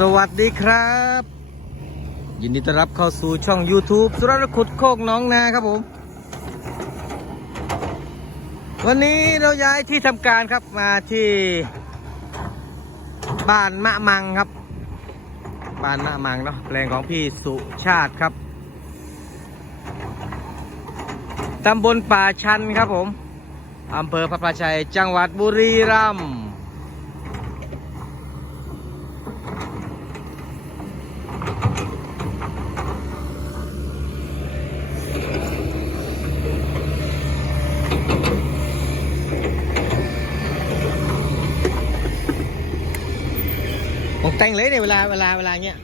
สวัสดีครับ ยินดีต้อนรับเข้าสู่ช่อง YouTube สุรขุดโคกน้องนาครับผม วันนี้เราย้ายที่ทำการครับมาที่ บ้านมะมังครับ บ้านมะมังเนาะแปลงของพี่สุชาติครับตำบลป่าชันครับผมอำเภอพระพลาชัยจังหวัดบุรีรัมย์ แต่งเลยเนี่ยเวลาเวลาเวลาเงี้ย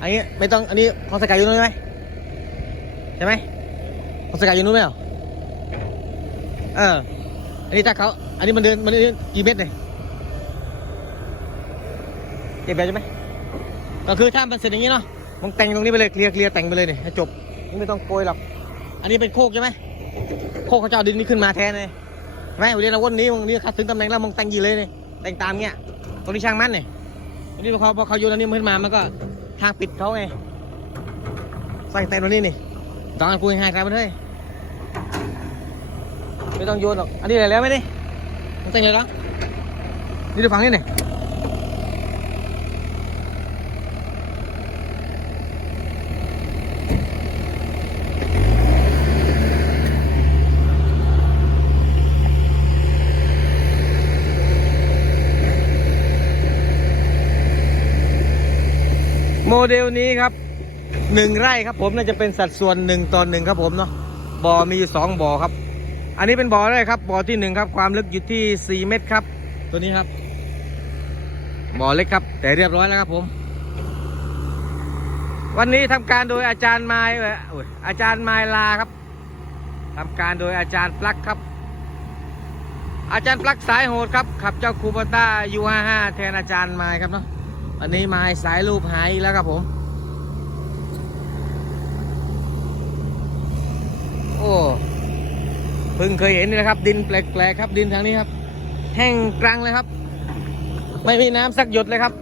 อันนี้ไม่ต้องอันนี้ของสกายอยู่นู้นใช่ไหมใช่ไหมของสกายอยู่นู้นไหมเหรอออ อันนี้ถ้าเขาอันนี้มันเดินมันเดินกี่เมตรเนี่ยเจ็บแบบใช่ไหมก็คือถ้ามันเสร็จอย่างนี้เนาะมึงแต่งตรงนี้ไปเลยเคลียร์เคลียร์แต่งไปเลยเนี่ยจบนี่ไม่ต้องโปรยหรอกอันนี้เป็นโคกใช่ไหมโคกเขาจะเอาดินนี้ขึ้นมาแทนเลยใช่ไหมวันนี้เราวันนี้มึงนี่คัดถึงตำแหน่งแล้วมึงแต่งยีเลยเนี่ยแต่งตามเงี้ยตรงนี้ช่างมันเนี่ย นี่พอพอเขาโยนอันนี้ขึ้นมามันก็ทางปิดเขาไงใส่เต็มตรงนี้นี่ตอนการกูให้ใครมันเฮ้ยไม่ต้องโยนหรอกอันนี้อะไรแล้วไหมนี่มันเต็มเลยแล้วนี่ดูฝั่งนี้นี่ เดลนี้ครับหนึ่งไร่ครับผมน่าจะเป็นสัดส่วนหนึ่งต่อหนึ่งครับผมเนาะบ่อมีอยู่สองบ่อครับ อันนี้เป็นบ่อแรกครับบ่อที่หนึ่งครับความลึกอยู่ที่สี่เมตรครับ ตัวนี้ครับบ่อเล็กครับ แต่เรียบร้อยแล้วครับผม วันนี้ทำการโดยอาจารย์ไม้เอ่อโอ้ยอาจารย์ไมลาครับทำการโดยอาจารย์ปลั๊กครับ อาจารย์ปลั๊กสายโหดครับขับเจ้าคูปต้ายูห้าห้าแทนอาจารย์ไม้ครับเนาะ วันนี้ไม้สายรูปหายอีกแล้วครับผม โอ้เพิ่งเคยเห็นนี่นะครับ ดินแปลกๆครับ ดินทางนี้ครับ แห้งกรังเลยครับ ไม่มีน้ำสักหยดเลยครับ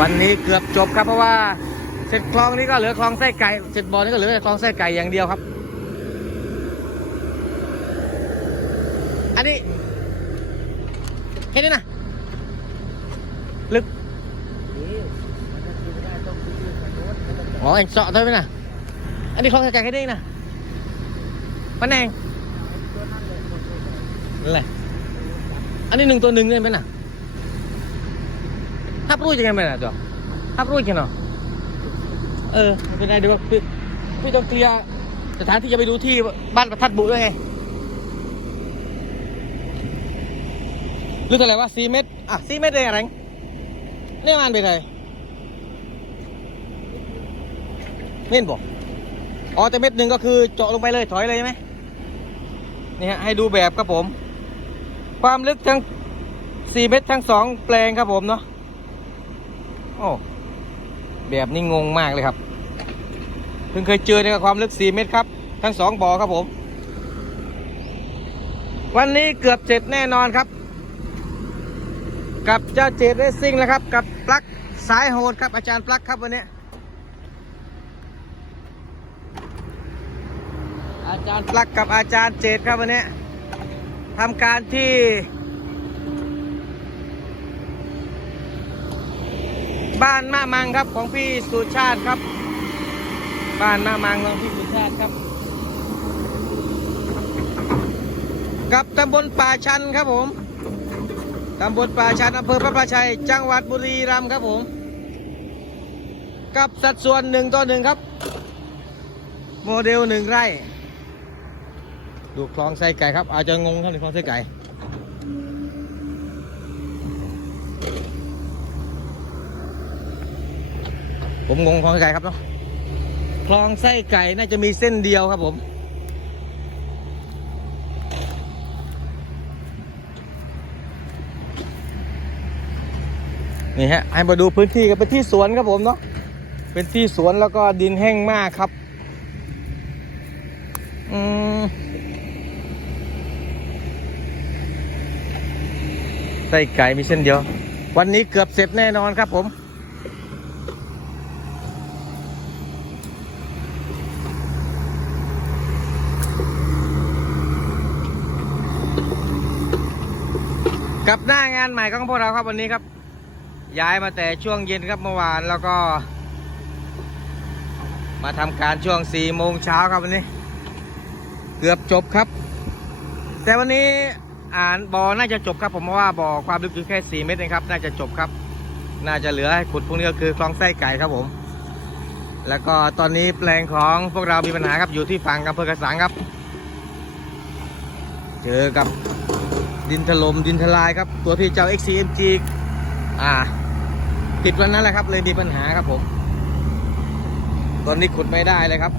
วันนี้เกือบจบครับเพราะว่า เสร็จคลองนี้ก็เหลือคลองไส้ไก่เสร็จบ่อนี้ก็เหลือคลองไส้ไก่อย่างเดียวครับ อันนี้เห็นไหมนะลึกอ๋อเองเจาะเท่าไหมนะอันนี้คลองไส้ไก่แค่นี้นะมันเองนั่นแหละอันนี้หนึ่งตัวหนึ่งเนี่ยเป็นะทับรู้ยังไงมันะจ๊ะทับรู้ยังเนาะ เออไม่เป็นไรเดี๋ยวพี่พี่ต้องเคลียร์สถานที่จะไปดูที่บ้านประทัดบุด้วยไงรู้เท่าไหร่ว่าสี่เมตรอะสี่เมตรได้อะไรเนี่ยมันไปเลยเม่นบอกอ๋อแต่เม็ดหนึ่งก็คือเจาะลงไปเลยถอยเลยใช่ไหมนี่ฮะให้ดูแบบครับผม ความลึกทั้งสี่เมตรทั้งสองแปลงครับผมเนาะโอ้ แบบนี้งงมากเลยครับ เพิ่งเคยเจอในความลึก 4 เมตรครับ ทั้งสองบ่อครับผม วันนี้เกือบเสร็จแน่นอนครับ กับเจ้าเจดเรซซิ่งแล้วครับ กับปลั๊กสายโหดครับ อาจารย์ปลั๊กครับวันนี้ อาจารย์ปลั๊กกับอาจารย์เจดครับวันนี้ทำการที่ บ้านมะมังครับของพี่สุชาติครับ บ้านมะมังของพี่สุชาติครับ กับตำบลป่าชันครับผมตำบลป่าชันอำเภอพระพลาชัย จังหวัดบุรีรัมย์ครับผม กับสัดส่วนหนึ่งต่อหนึ่งครับ โมเดลหนึ่งไร่ ดูคลองไส้ไก่ครับ อาจจะงงครับในคลองไส้ไก่ ผมงงคลองไส้ไก่ครับเนาะคลองไส้ไก่น่าจะมีเส้นเดียวครับผม นี่ฮะ ให้มาดูพื้นที่กันเป็นที่สวนครับผมเนาะ เป็นที่สวนแล้วก็ดินแห้งมากครับ อืมไส้ไก่มีเส้นเดียว วันนี้เกือบเสร็จแน่นอนครับผม กับหน้างานใหม่ของพวกเราครับวันนี้ครับ ย้ายมาแต่ช่วงเย็นครับเมื่อวานแล้วก็ มาทำการช่วง4โมงเช้าครับวันนี้ เกือบจบครับ แต่วันนี้อ่านบอน่าจะจบครับผมเพราะว่าบ่อความลึกอยู่แค่ 4 เมตรเองครับ น่าจะจบครับ น่าจะเหลือให้ขุดพวกนี้ก็คือคลองไส้ไก่ครับผม แล้วก็ตอนนี้แปลงของพวกเรามีปัญหาครับอยู่ที่ฝั่งอำเภอกระสังครับ เจอกับดินถล่มดินทลายครับ ตัวที่เจ้า XCMG อ่า ติดวันนั้นแหละครับเลยมีปัญหาครับผม ตอนนี้ขุดไม่ได้เลยครับ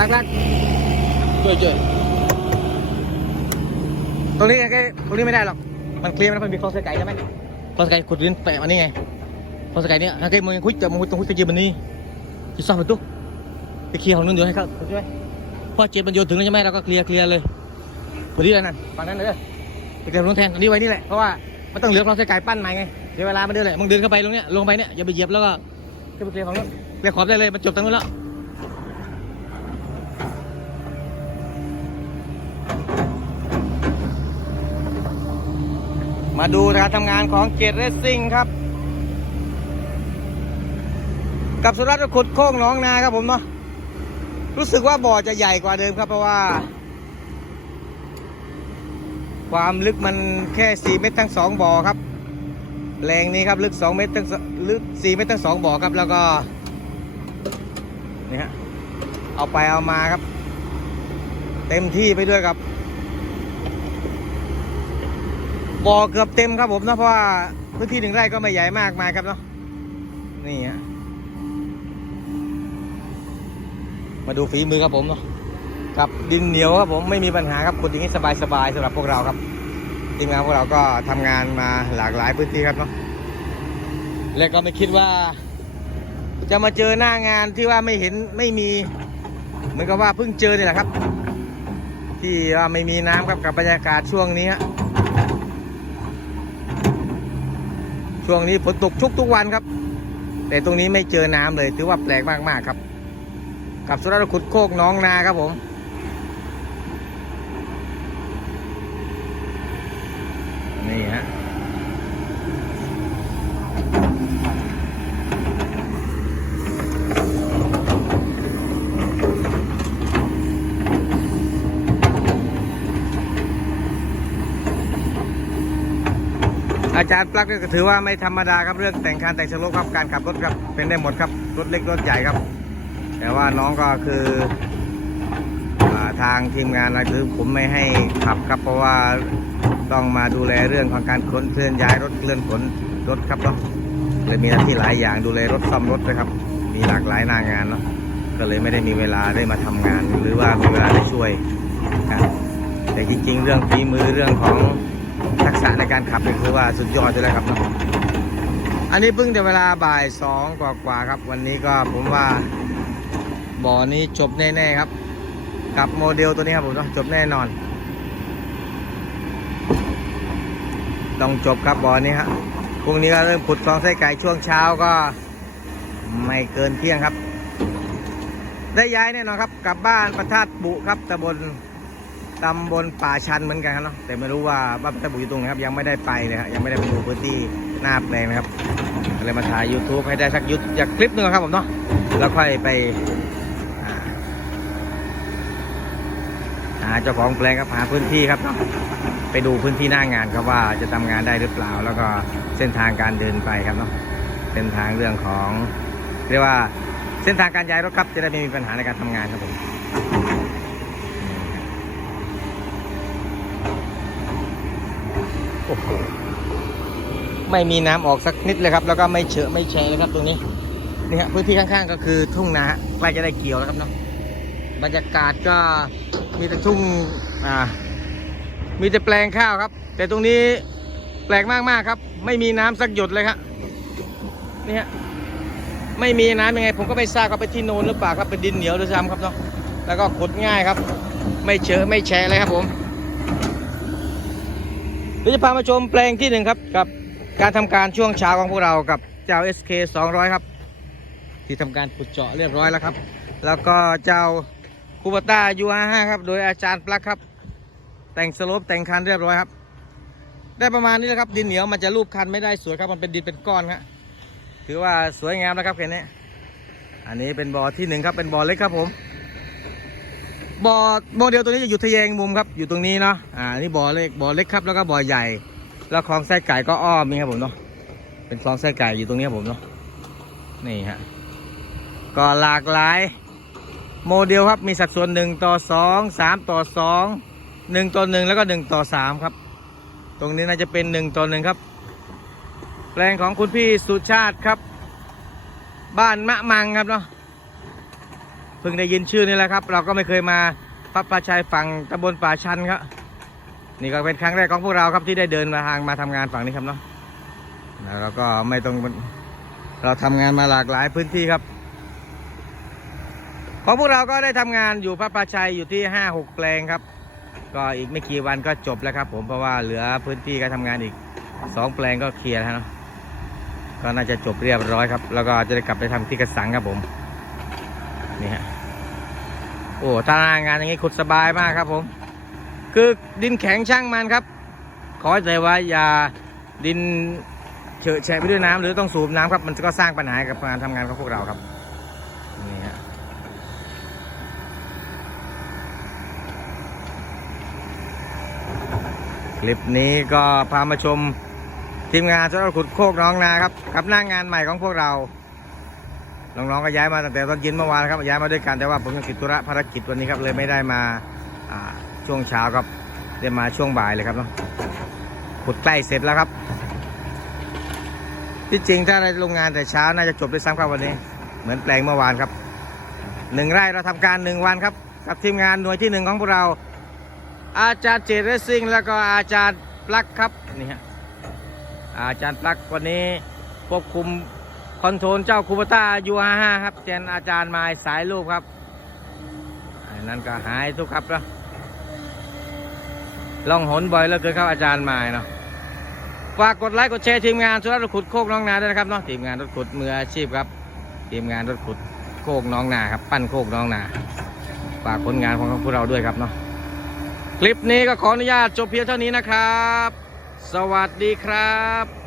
รักรักช่วยช่วยตรงนี้ไงตรง นี้ไม่ได้หรอก มันเคลียร์มันมีคลองสไก่ใช่ไหมคลองสไก่ขุดลิ้นแปะมานี่ไงคลองสไก่เนี่ยถ้าเกิดมึงยังคุยจะมึงตรงคุยจะยืนมันนี่ที่ซ่อมประตูไปเคลียร์ของนู้นเดี๋ยวให้เขาใช่ไหมพอเจ็บมันโยนถึงแล้วใช่ไหมเราก็เคลียร์เคลียร์เลยพอดีแล้วนั่นฝั่งนั้นเลยไปเคลียร์ตรงนู้นแทนอันนี้ไว้นี่แหละเพราะว่ามันต้องเหลือคลองสไก่ปั้นใหม่ไงเดี๋ยวเวลามันเดินเลยมึงเดินเข้าไปตรงเนี้ยลงไปเนี่ยอย่าไปเหยียบแล้วก็ไปเคลียร์ของนู้นเคลียร์ขอบได้เลยมันจบตรงนู้นแล้ว มาดูการทำงานของเกตเรสซิ่งครับ กับสุรัตน์ขุดโค้งน้องนาครับผมเนาะรู้สึกว่าบ่อจะใหญ่กว่าเดิมครับเพราะว่า ความลึกมันแค่4เมตรทั้งสองบ่อครับแรงนี้ครับลึก2เมตรทั้งลึก4เมตรทั้งสองบ่อครับแล้วก็นี่ฮะเอาไปเอามาครับ เต็มที่ไปด้วยครับ บ่อเกือบเต็มครับผมเนาะเพราะว่าพื้นที่หนึ่งไร่ก็ไม่ใหญ่มากมายครับเนาะนี่ฮะมาดูฝีมือครับผมเนาะกับดินเหนียวครับผมไม่มีปัญหาครับขุดอย่างนี้สบายๆสำหรับพวกเราครับทีมงานพวกเราก็ทำงานมาหลากหลายพื้นที่ครับเนาะและก็ไม่คิดว่า จะมาเจอหน้างานที่ว่าไม่เห็นไม่มีเหมือนกับว่าเพิ่งเจอนี่แหละครับ ที่ว่าไม่มีน้ำครับกับบรรยากาศช่วงนี้ฮะ ช่วงนี้ฝนตกชุกทุกวันครับ แต่ตรงนี้ไม่เจอน้ำเลย ถือว่าแปลกมากๆครับ กับสุรขุดโคกหน้องนาครับผมนี่ฮะ จารย์ปลั๊กก็ถือว่าไม่ธรรมดาครับเรื่องแต่งคันแต่งสโลปครับการขับรถครับเป็นได้หมดครับรถเล็กรถใหญ่ครับ แต่ว่าน้องก็คือทางทีมงานนะคือผมไม่ให้ขับครับ เพราะว่าต้องมาดูแลเรื่องของการขนเคลื่อนย้ายรถเคลื่อนขนรถครับเนาะเลยมีหน้าที่หลายอย่างดูแลรถซ่อมรถนะครับ มีหลากหลายหน้างานเนาะก็เลยไม่ได้มีเวลาได้มาทำงาน หรือว่ามีเวลาได้ช่วยแต่จริงๆ เรื่องฝีมือเรื่องของ ทักษะในการขับนี่คือว่าสุดยอดเลยครับ อันนี้เพิ่งแต่เวลาบ่ายสองกว่าๆครับ วันนี้ก็ผมว่าบ่อนี้จบแน่ๆครับ กับโมเดลตัวนี้ครับผมนะจบแน่นอน ต้องจบครับบ่อนี้ครับพรุ่งนี้ก็เริ่มขุดคลองไส้ไก่ช่วงเช้าก็ไม่เกินเที่ยงครับ ได้ย้ายแน่นอนครับ กลับบ้านประทาดบุครับตำบล ตำบลป่าชันเหมือนกันครับเนาะแต่ไม่รู้ว่าบ้านตะบุอยู่ตรงไหนครับ ยังไม่ได้ไปเลยครับยังไม่ได้ไปดูพื้นที่หน้าแปลงนะครับก็เลยมาถ่าย YouTube ให้ได้สักยุทจากคลิปหนึ่งครับผมเนาะแล้วค่อยไปหาเจ้าของแปลงครับหาพื้นที่ครับเนาะไปดูพื้นที่หน้างานครับว่าจะทำงานได้หรือเปล่า แล้วก็เส้นทางการเดินไปครับเนาะเส้นทางเรื่องของ เรียกว่าเส้นทางการย้ายรถครับจะได้ไม่มีปัญหาในการทำงานครับผม โอ้โหไม่มีน้ำออกสักนิดเลยครับ แล้วก็ไม่เฉอะไม่แฉะเลยครับตรงนี้นี่ฮะพื้นที่ข้างๆ ก็คือทุ่งนาใกล้จะได้เกี่ยวแล้วครับเนาะบรรยากาศก็มีแต่ทุ่งอ่ามีแต่แปลงข้าวครับ แต่ตรงนี้แปลกมากๆครับ ไม่มีน้ำสักหยดเลยครับนี่ฮะไม่มีน้ำยังไง ผมก็ไม่ทราบว่าไปที่โนนหรือเปล่าครับเป็นดินเหนียวด้วยซ้ำครับเนาะแล้วก็ขุดง่ายครับ ไม่เชอะไม่แฉะเลยครับผม เดี๋ยวจะพามาชมแปลงที่หนึ่งครับ กับการทำการช่วงเช้าของพวกเรากับเจ้า SK 200 ครับ ที่ทำการขุดเจาะเรียบร้อยแล้วครับ แล้วก็เจ้าคูบต้า U55 ครับโดยอาจารย์ปลั๊กครับ แต่งสโลปแต่งคันเรียบร้อยครับ ได้ประมาณนี้แหละครับดินเหนียวมันจะรูปคันไม่ได้สวยครับมันเป็นดินเป็นก้อนครับถือว่าสวยงามนะครับแค่นี้อันนี้เป็นบ่อที่หนึ่งครับเป็นบ่อเล็กครับผม บ่อโมเดลตัวนี้จะอยู่ทะแยงมุมครับอยู่ตรงนี้เนาะอ่านี่บ่อเล็กบ่อเล็กครับแล้วก็บ่อใหญ่ แล้วคลองไส้ไก่ก็อ้อมนี่ครับผมเนาะเป็นคลองไส้ไก่อยู่ตรงนี้ครับผมเนาะนี่ฮะก็หลากหลาย โมเดลครับมีสัดส่วน1ต่อ2 3ต่อ2 1ต่อ1แล้วก็1ต่อ3ครับ ตรงนี้น่าจะเป็น1ต่อ1ครับ แปลงของคุณพี่สุชาติครับ บ้านมะมังครับเนาะ เพิ่งได้ยินชื่อนี่แหละครับ เราก็ไม่เคยมาพับปลาชัยฝั่งตำบลป่าชันครับนี่ก็เป็นครั้งแรกของพวกเราครับที่ได้เดินมาทางมาทำงานฝั่งนี้ครับเนาะแล้วเราก็ไม่ต้องเราทำงานมาหลากหลายพื้นที่ครับ ของพวกเราก็ได้ทำงานอยู่พระปลาชัยอยู่ที่ห้าหกแปลงครับ ก็อีกไม่กี่วันก็จบแล้วครับ ผมเพราะว่าเหลือพื้นที่การทำงานอีกสองแปลงก็เคลียร์แล้วเนาะก็น่าจะจบเรียบร้อยครับ แล้วก็จะได้กลับไปทำที่กระสังครับผม นี่ฮะโอ้ถ้างานอย่างนี้ขุดสบายมากครับผม คือดินแข็งช่างมันครับ ขอแต่ว่าอย่าดินเฉอะแฉะไปด้วยน้ำหรือต้องสูบน้ำครับ มันก็สร้างปัญหากับการทำงานของพวกเราครับนี่ฮะคลิปนี้ก็พามาชมทีมงานสำหรับขุดโคกน้องนาครับกับหน้างงานใหม่ของพวกเรา น้องๆก็ย้ายมาตั้งแต่ตอนเย็นเมื่อวานครับย้ายมาด้วยกันแต่ว่าผมยังติดธุระภารกิจวันนี้ครับเลยไม่ได้มาช่วงเช้าครับได้มาช่วงบ่ายเลยครับเนาะขุดใกล้เสร็จแล้วครับ ที่จริงถ้าในโรงงานแต่เช้าน่าจะจบด้วยซ้ำครับวันนี้ เหมือนแปลงเมื่อวานครับหนึ่งไร่เราทำการหนึ่งวันครับ กับทีมงานหน่วยที่หนึ่งของพวกเรา อาจารย์เจตเรซิ่งแล้วก็อาจารย์ปลั๊กครับนี่ฮะอาจารย์ปลั๊กวันนี้ควบคุม คอนโทรลเจ้าคูปต้ายูห้าห้าครับแทนอาจารย์มายสายรูปครับอันนั้นก็หายทุกครับแล้วล่องหนบ่อยแล้วเกินครับอาจารย์มายเนาะฝากกดไลค์กดแชร์ทีมงานสุรรถขุดโคกน้องนาด้วยนะครับเนาะทีมงานรถขุดมืออาชีพครับ ทีมงานรถขุดโคกน้องนาครับปั้นโคกน้องนาฝากผลงานของพวกเราด้วยครับเนาะคลิปนี้ก็ขออนุญาตจบเพียงเท่านี้นะครับ สวัสดีครับ